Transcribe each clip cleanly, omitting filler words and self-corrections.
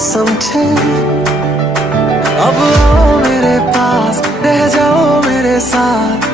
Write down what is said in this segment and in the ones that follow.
समझे। अब आओ मेरे पास, रह जाओ मेरे साथ।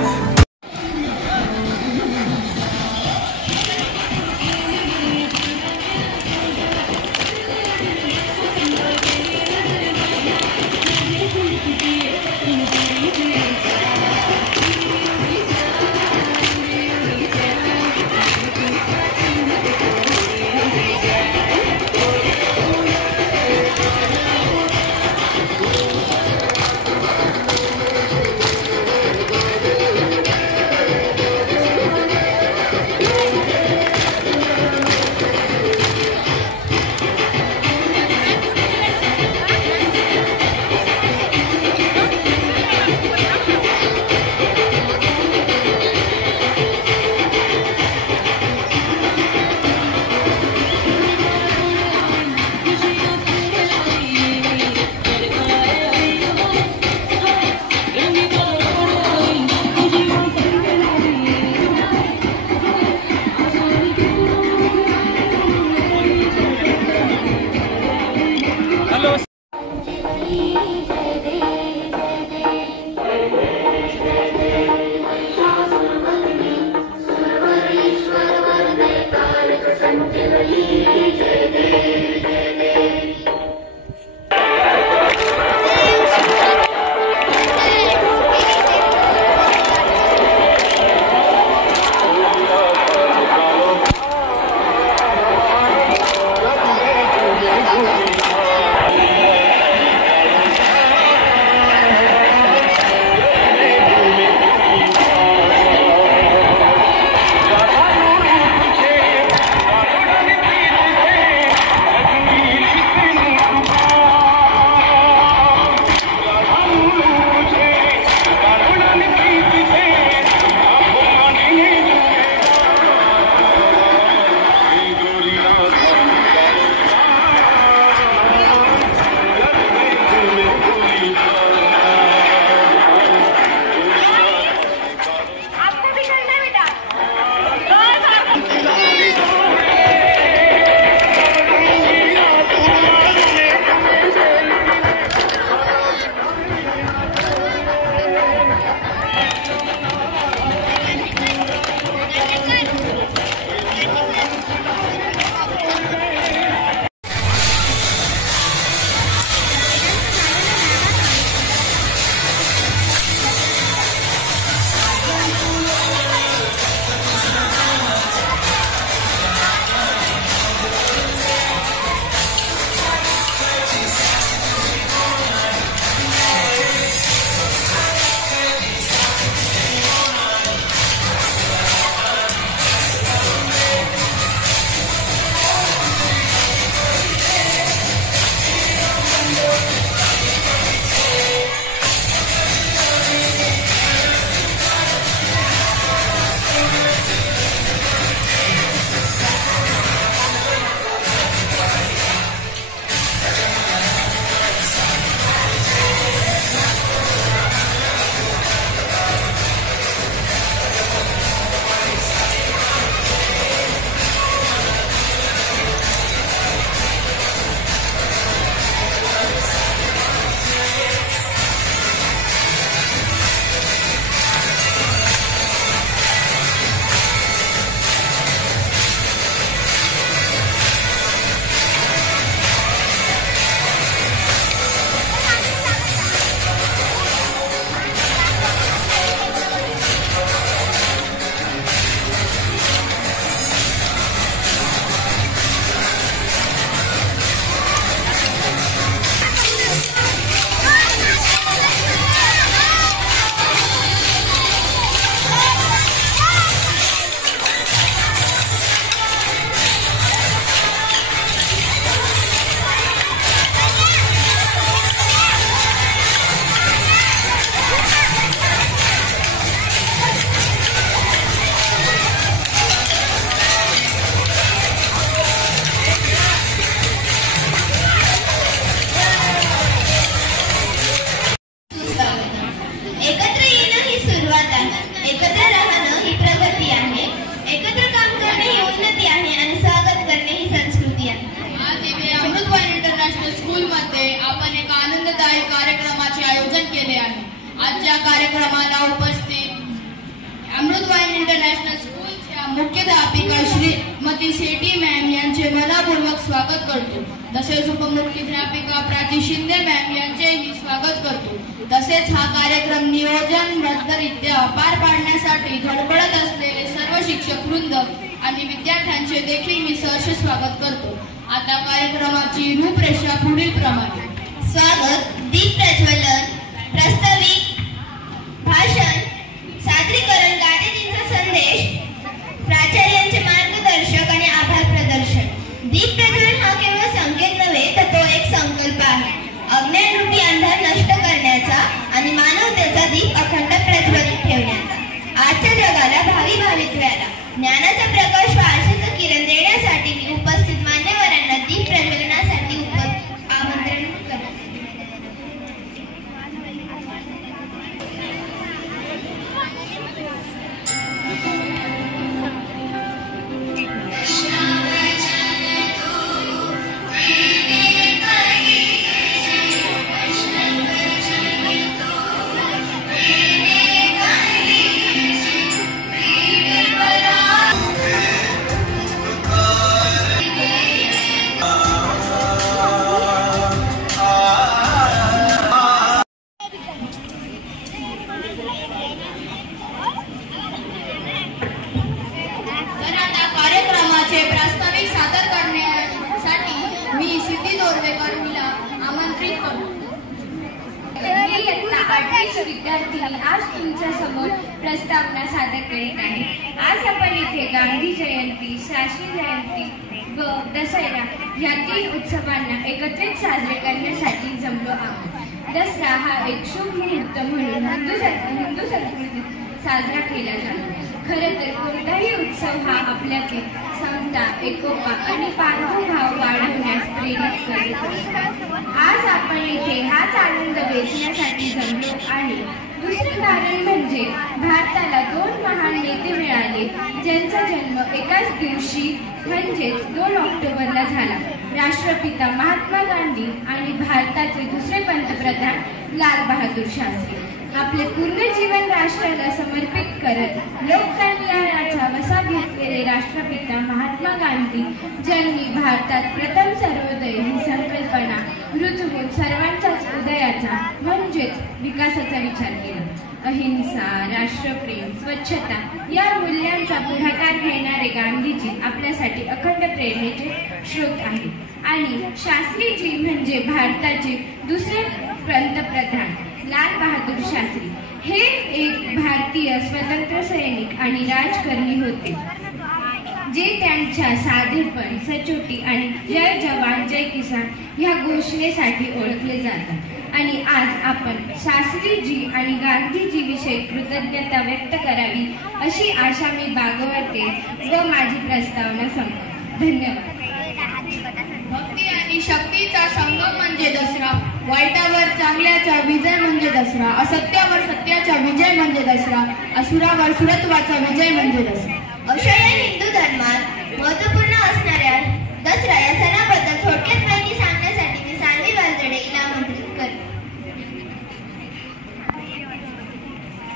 स्कूलमध्ये आपण एका आनंददायी कार्यक्रमाचे आयोजन केले आहे. आजच्या कार्यक्रमाला उपस्थित अमृतवाहिनी इंटरनॅशनल स्कूलच्या मुख्याध्यापिका श्रीमती सेठी मॅम यांचे मनपूर्वक स्वागत करतो. तसेच उपमुख्याध्यापिका प्राची शिंदे मॅम यांचेही स्वागत करतो. तसेच हा कार्यक्रम नियोजनबद्धरित्या पार पाडण्यासाठी धडपडत असलेले सर्व शिक्षक वृंद आणि विद्यार्थ्यांचे देखील मी सहर्ष स्वागत करतो. आता कार्यक्रमाची रूपरेषा पुढील प्रमाणे. स्वागत, दीप प्रज्वलन, प्रास्ताविक, भाषण, सादरीकरण, गांधीजींचा संदेश, प्राचार्यांचे मार्गदर्शक आणि आभार प्रदर्शन. दीप प्रज्वलन हा केवळ संकेत नव्हे तर तो एक संकल्प आहे. अज्ञानरूपी अंधार नष्ट करण्याचा आणि मानवतेचा दीप अखंड प्रज्वलित ठेवण्याचा. आजच्या जगाला भावी भावित्वाला ज्ञानाचा प्रकाश व आशेचं किरण देण्यासाठी मी उपस्थित मान्यवरांना दीप प्रज्वलनासाठी आमंत्रण करतो. विद्यार्थी आज तुमच्या समोर प्रस्तावना सादर करीत आहे. आज आपण इथे गांधी जयंती, शास्त्री जयंती व दसरा या 3 उत्सवांना एकत्रित साजरे करण्यासाठी जमलो आहोत. दसरा हा एक शुभ मुहूर्त म्हणून हिंदू संस्कृतीत साजरा केला जातो. खरं तर कोणताही उत्सव हा आपल्यातील समता, एकोपा आणि पांडुभाव वाढवण्यास प्रेरित करतो. आज आपण इथे हाच आनंद वेचण्यासाठी जमलो आहे. दुसरे कारण म्हणजे भारताला 2 महान नेते मिळाले ज्यांचा जन्म एकाच दिवशी म्हणजेच 2 ऑक्टोबरला झाला. राष्ट्रपिता महात्मा गांधी आणि भारताचे दुसरे पंतप्रधान लाल बहादूर शास्त्री. आपले पूर्ण जीवन राष्ट्राला समर्पित करत लोककल्याणाचा वसा घेतलेले राष्ट्रपिता महात्मा गांधी ज्यांनी भारतात प्रथम सर्वोदय ही संकल्पना रुजवून सर्वांचाच उदयाचा म्हणजेच विकासाचा विचार केला. अहिंसा, राष्ट्रप्रेम, स्वच्छता या मूल्यांचा पुढाकार घेणारे गांधीजी आपल्यासाठी अखंड प्रेरणेचे स्रोत आहेत. आणि शास्त्रीजी म्हणजे भारताचे दुसरे पंतप्रधान लाल बहादूर शास्त्री. हे एक भारतीय स्वतंत्र सैनिक आणि राजकारणी होते जे त्यांच्या साधेपण, सचोटी आणि जय जवान जय किसान ह्या घोषणेसाठी ओळखले जातात. आणि आज आपण शास्त्रीजी आणि गांधीजी विषयी कृतज्ञता व्यक्त करावी अशी आशा मी बाळगते व माझी प्रस्तावना संपते. धन्यवाद. भक्ती आणि शक्तीचा संगम म्हणजे दसरा. वाईटावर चांगल्याचा विजय म्हणजे दसरा. असत्यावर सत्याचा विजय म्हणजे दसरा. असुरावर सुरत्वाचा विजय म्हणजे दसरा. अशा या हिंदू धर्मात महत्त्वपूर्ण असणाऱ्या दसरा या सणाबद्दल थोडक्यात माहिती सांगण्यासाठी मी सानवी वालजडे हिला आमंत्रित करते.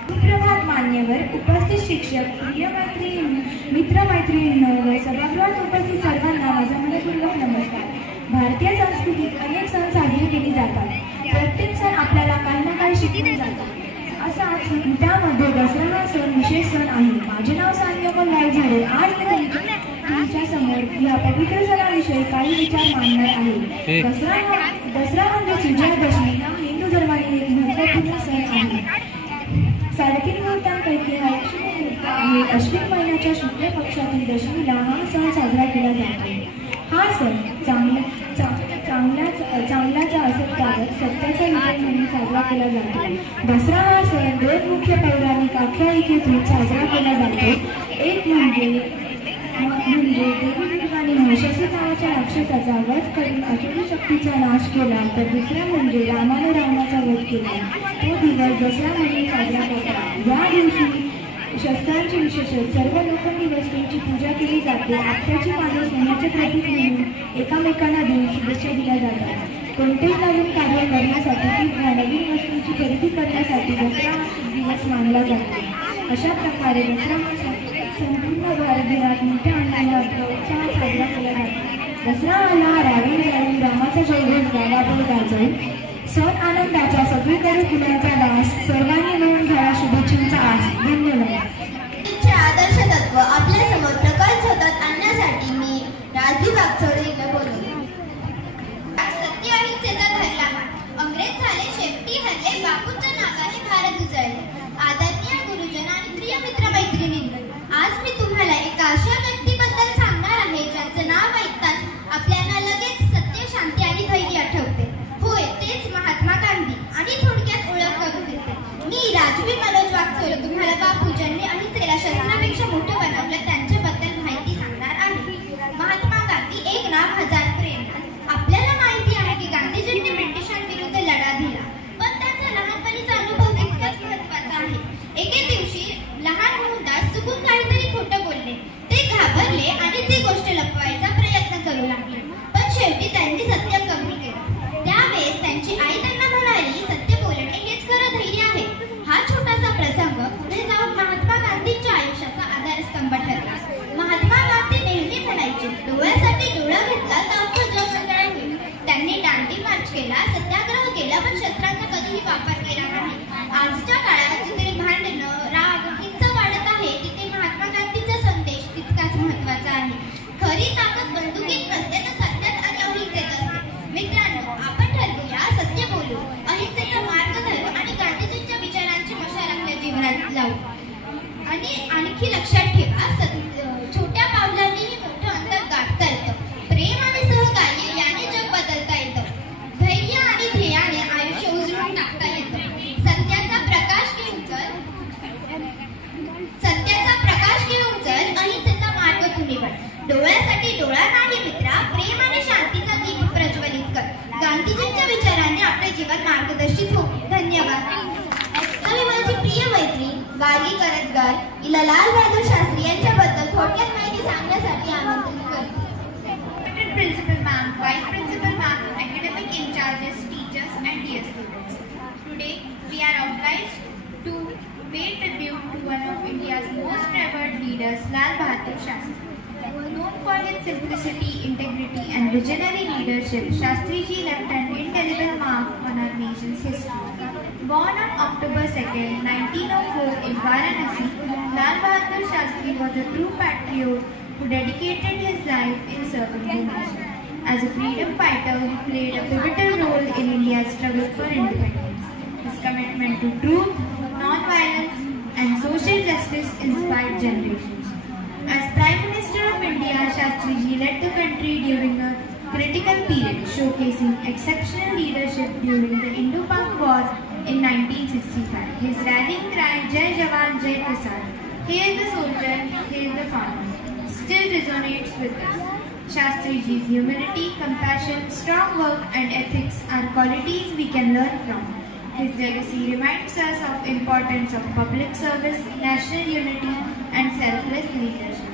सुप्रभात मान्यवर, उपस्थित शिक्षक, प्रिय मैत्रिणी, मित्रमैत्रिणींनो व सभागृहात उपस्थित सर्वांना माझा मनपूर्वक नमस्कार. भारतीय संस्कृतीत अनेक सण साजरे केले जातात. प्रत्येक सण आपल्याला काही ना काही शिकवून जातात. असाच त्यामध्ये दसरा हा सण विशेष सण आहे. माझे नाव सान्यकोल वालझाडे. आज मी तुमच्या समोर या पवित्र सणाविषयी काही विचार मांडणार आहे. दसरा म्हणजे विजयादशमी हा हिंदू धर्मातील एक महत्त्वपूर्ण सण आहे. 3.5 मुहूर्तांपैकी हा एक शुभ मुहूर्त आहे. अश्विन महिन्याच्या शुक्ल पक्षातील दशमीला हा सण साजरा केला जातो. हा सण चांगल्याचा असत्यावर सत्याचा विजय म्हणून साजरा केला जातो. दसरा हा सण 2 मुख्य पौराणिक आख्यायिकेतून साजरा केला जातो. एक म्हणजे देवी दुर्गाने महिषासूर नावाच्या राक्षसाचा वध करून असुरी शक्तीचा नाश केला, तर दुसरा म्हणजे रामाने रावणाचा वध केला. तो दिवस दसरा म्हणून साजरा करतात. या दिवशी शस्त्रांची विशेषत सर्व लोखंडी वस्तूंची पूजा केली जाते. आपल्याची पाने सोन्याचे प्रतीक म्हणून एकामेकांना देऊन शुभेच्छा दिल्या जातात. कोणतेही नवीन कार्य करण्यासाठी किंवा नवीन वस्तूंची खरेदी करण्यासाठी दसरा हा शुभ दिवस मानला जातो. अशा प्रकारे दसरा संपूर्ण भारतभरात मोठ्या आनंदात उत्साहात साजरा केला जातो. दसरा आला रावण जाळी रामाचा जयघोष गावावर गाजवून सण आनंदाचा सगळीकडे फुलांचा दास सर्वांनी मिळून घ्यावा शुभेच्छांचा आस. धन्यवाद. आदर्श तत्व आपल्या समोर प्रकाश झोतात आणण्यासाठी मी राजू वागचौरेला बोलवले. सत्य अहिंसेचा धरला हात अंग्रेज झाले शेपटी हरले बापूच्या नावाने भारत उजळले. आदरणीय गुरुजन आणि प्रिय मित्र मैत्रिणींनो, आज मी तुम्हाला एका अशा व्यक्तीबद्दल सांगणार आहे ज्यांचं नाव ऐकताच आपल्याला लगेच सत्य, शांती आणि धैर्य आठवते. होय, तेच महात्मा गांधी. आणि थोडक्यात ओळख करून देते. मी राजवी मनोज वागचौरे तुम्हाला बापू ज्यांनी अहिंसेला शस्त्रापेक्षा मोठं बनवलं त्यांच्याबद्दल माहिती सांगणार आहे. महात्मा गांधी, एक नाव हजार प्रेरणा. आपल्याला माहिती आहे की गांधीजींनी ब्रिटिशांविरुद्ध लढा दिला, पण त्यांचा लहानपणीचा अनुभव तितकाच महत्त्वाचा आहे. एके दिवशी लहान मोहनदास चुकून काहीतरी खोटं बोलले. ते घाबरले आणि ती गोष्ट लपवायचा प्रयत्न करू लागले, पण शेवटी त्यांनी सत्य कबूल केलं. त्यावेळेस त्यांची आई त्यांना म्हणाली, सत्य बोलणे हेच खरं धैर्य आहे. हा छोटासा प्रसंग पुढे जाऊन महात्मा गांधींच्या आयुष्याचा आधारस्तंभ ठरला. महात्मा गांधी नेहमी म्हणायचे, डोळ्यासाठी डोळा घेतला तर अख्खं जग अंधार होईल. त्यांनी दांडी मार्च केला, सत्याग्रह केला, पण शस्त्रांचा कधीही वापर केला नाही. आजच्या काळात जिथे भांडणं, राग, हिंसा वाढत आहे, तिथे महात्मा गांधीचा संदेश तितकाच महत्त्वाचा आहे. खरी ताकद बंदुकीत नसते तर सत्यात आणि अहिंसेत असते. मित्रांनो, आपण ठरवूया, सत्य बोलू, अहिंसेचा मार्ग धरू आणि गांधीजींच्या विचारांची मशाल आपल्या जीवनात लावू. आणि आणखी लक्षात ठेवा, छोट्या पावलांनीही मोठं अंतर गाठता येतं. प्रेम आणि सहकार्य याने जग बदलता येतं. धैर्य आणि ध्येयाने आयुष्य उजळून टाकता येतं. सत्याचा प्रकाश घेऊन चल, अहिंसेचा मार्ग तू निवड. डोळ्यासाठी डोळा नाही मित्रा, प्रेम आणि शांतीचा दीप प्रज्वलित कर. गांधीजींच्या विचाराने आपले जीवन मार्गदर्शित हो. धन्यवाद. आणि माझी प्रिय मैत्रीण गार्गी करजगार हिला लाल बहादूर शास्त्री यांच्याबद्दल थोडक्यात माहिती सांगण्यासाठी आमंत्रित करते. Principal ma'am, Vice Principal ma'am, academic in charges, teachers and dear students. Today we are obliged to pay tribute to one of India's most revered leaders, Lal Bahadur Shastri. Known for his simplicity, integrity and visionary leadership, Shastriji left an indelible mark on our nation's history. Born on October 2nd, 1904 in Varanasi, Lal Bahadur Shastri was a true patriot who dedicated his life in serving the nation. As a freedom fighter, he played a pivotal role in India's struggle for independence. His commitment to truth, non-violence, and social justice inspired generations. As Prime Minister of India, Shastriji led the country during a critical period, showcasing exceptional leadership during the Indo-Pak War in 1965. His rallying cry, Jai Jawan, Jai Kisan, hail the soldier, hail the farmer, still resonates with us. Shastriji's humility, compassion, strong work and ethics are qualities we can learn from. His legacy reminds us of the importance of public service, national unity and selfless leadership.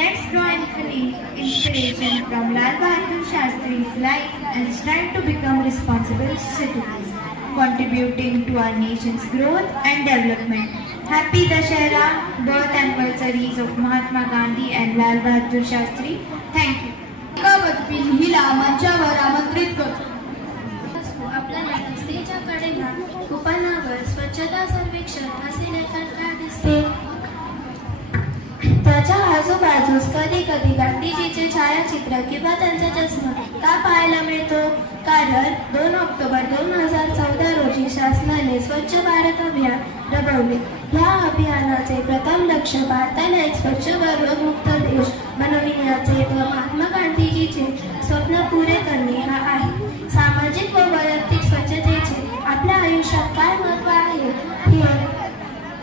Let's draw inspiration from Lal Bahadur Shastri's life and strive to become responsible citizens, contributing to our nation's growth and development. Happy Dashera, birth anniversaries of Mahatma Gandhi and Lal Bahadur Shastri. Thank you. हिला मंचावर आमंत्रित करतो. आपल्याला रस्त्याच्या कडेला कुपनावर स्वच्छता सर्वेक्षण असे लेखन दिसते. त्याच्या आजूबाजूस कधी कधी गांधीजीचे छायाचित्र किंवा त्यांचा चष्मा का पाहायला मिळतो? कारण 2 ऑक्टोबर 2014 रोजी शासनाने स्वच्छ भारत अभियान राबवले. या अभियानाचे प्रथम लक्ष भारताला एक स्वच्छ व रोगमुक्त देश बनविण्याचे व महात्मा गांधीजीचे स्वप्न पुरे करणे हा आहे. सामाजिक व वैयक्तिक स्वच्छतेचे आपल्या आयुष्यात काय महत्त्व आहे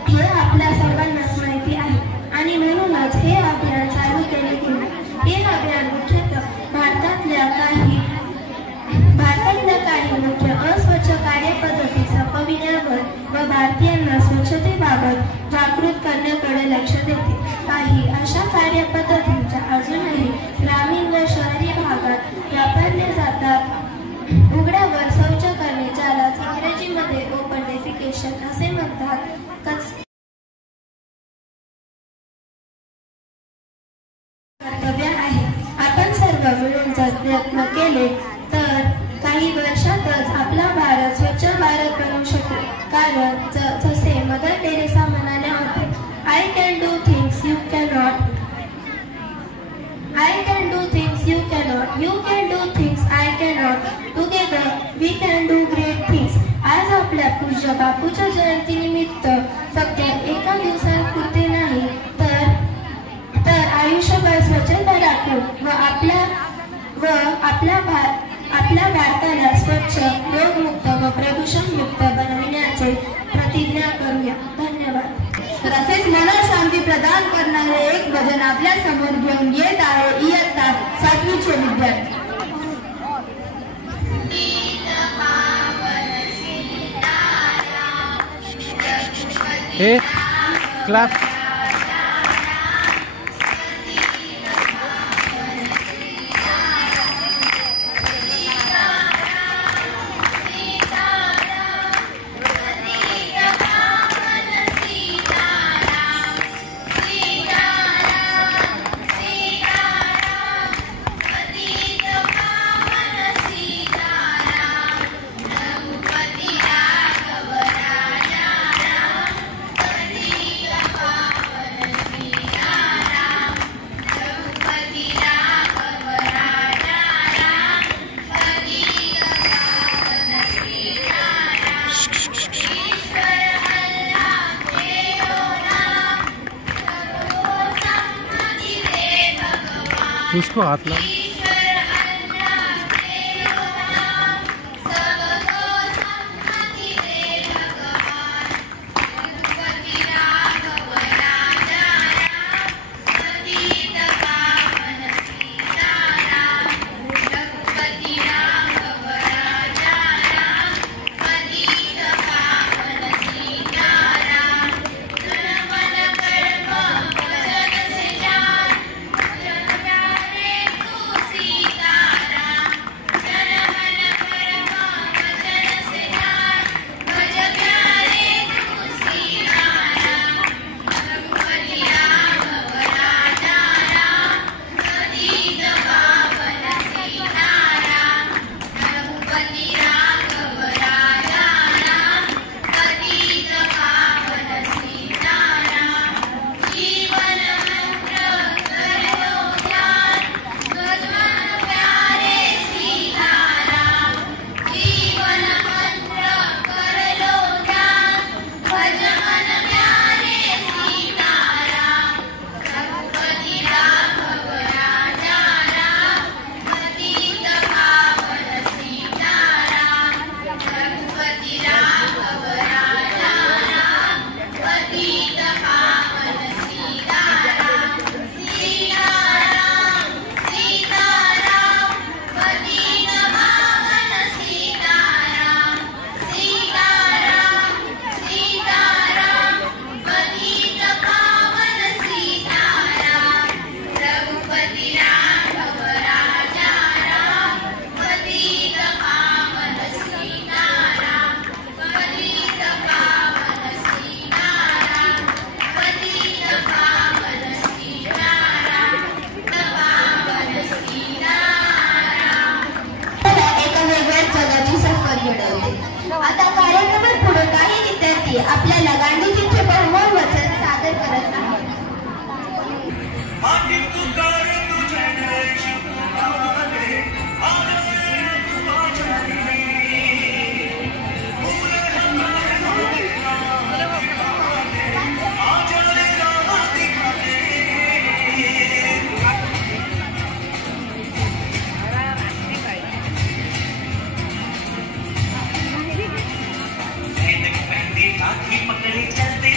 हे आपल्या सर्वांनाच माहिती आहे आणि म्हणूनच हे अभियान चालू केले गेले. हे अभियान मुख्यतः भारतातल्या काही मुख्य अस्वच्छ कार्यपद्धती संपविण्यावर व भारतीयांना स्वच्छतेबाबत जागृत करण्याकडे लक्ष देते. काही अशा कार्यपद्धतींच्या अजूनही ग्रामीण व शहरी भागात वापरल्या जातात. उघड्या केले तर काही वर्षातच आपला भारत स्वच्छ भारत बनवू शकेल. कारण जसे मदर टेरेसा म्हणाल्या होते, I can do things you cannot. I can do things you cannot. You can do things I cannot. Together we can do great things. आज आपल्या पूज्य बापूच्या जयंतीनिमित्त फक्त एका दिवसापुरते नाही तर आयुष्यभर स्वच्छता राखून आपल्या भारताला स्वच्छ, रोगमुक्त व प्रदूषणमुक्त बनविण्याचे प्रतिज्ञा करूया. धन्यवाद. तर असेच मनाला शांती प्रदान करणारे एक भजन आपल्या समोर घेऊन येत आहे इयत्ता 7वीचे विद्यार्थी. हे क्लास उसको हाथ लगा. आता कार्यक्रमात पुढे काही विद्यार्थी आपल्याला गांधीजींचे बहुमोल वचन सादर करत आहेत. पकड़ी चलते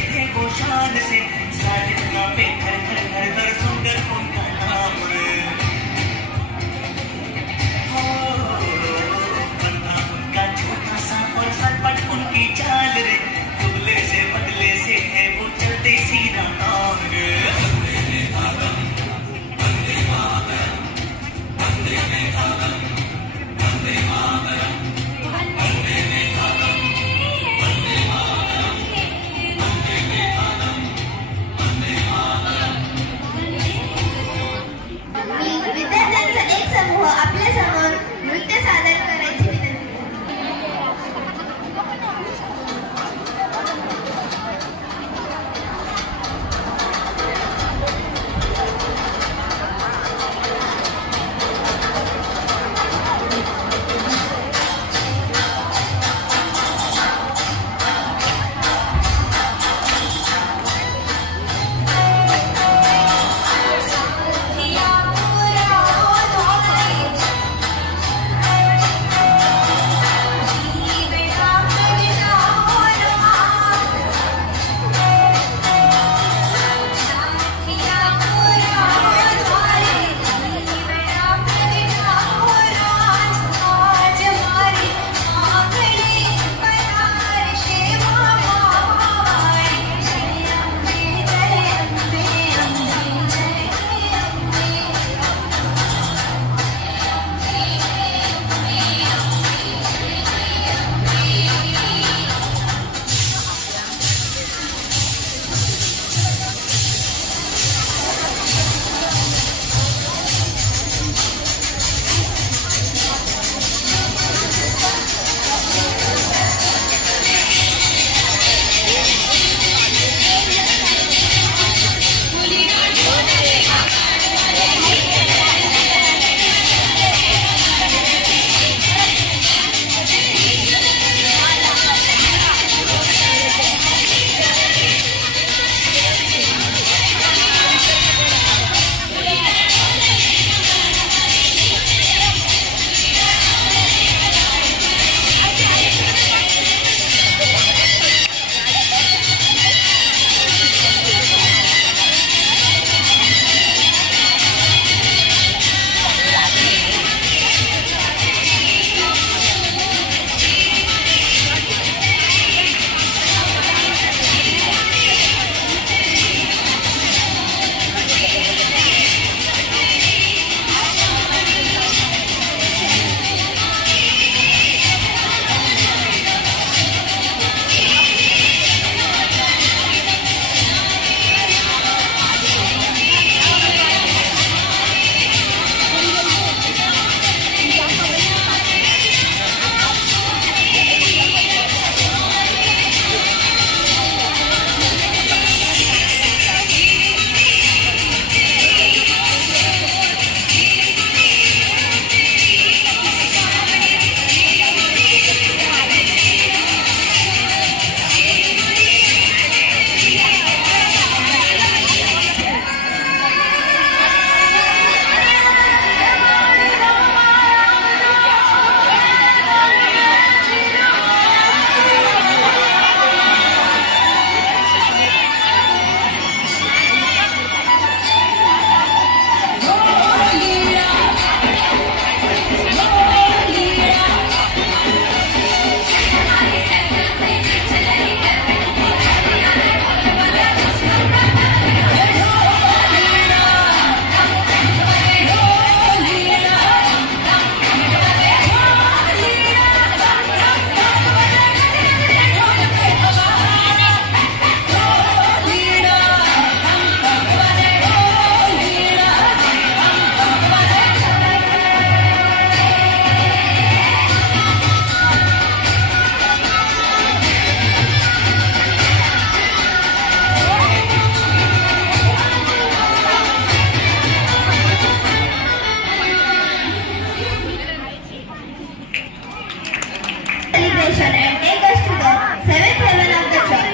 motivation and take us to the seventh heaven of the joy.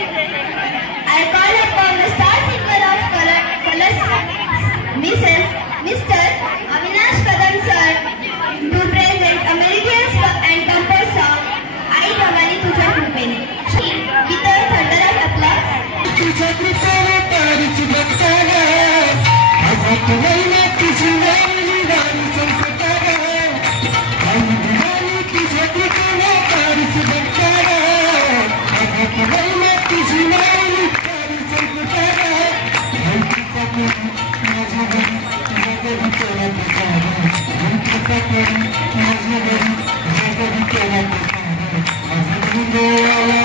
I call upon the star singer of colors, Mr. Avinash Kadam sir, to present a melodious and compose song, आई रमानी तुझ्या कृपेने. श्री गीतं थंडरात applause. तुझ्या कृपेने तारीच बघता ग, आजात महिना तुझी वारी वारी संपता ग, दिवाळी तुझ्या कृपेने तारीच बघता ग, आजात महिना तुझी वारी वारी संपता ग, तुझ्या कृपेने माझ्या घरी तुझ्या घरी केला तुझा ग, तुझ्या कृपेने माझ्या घरी तुझ्या घरी केला तुझा ग, माझा गुंगोला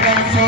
I'm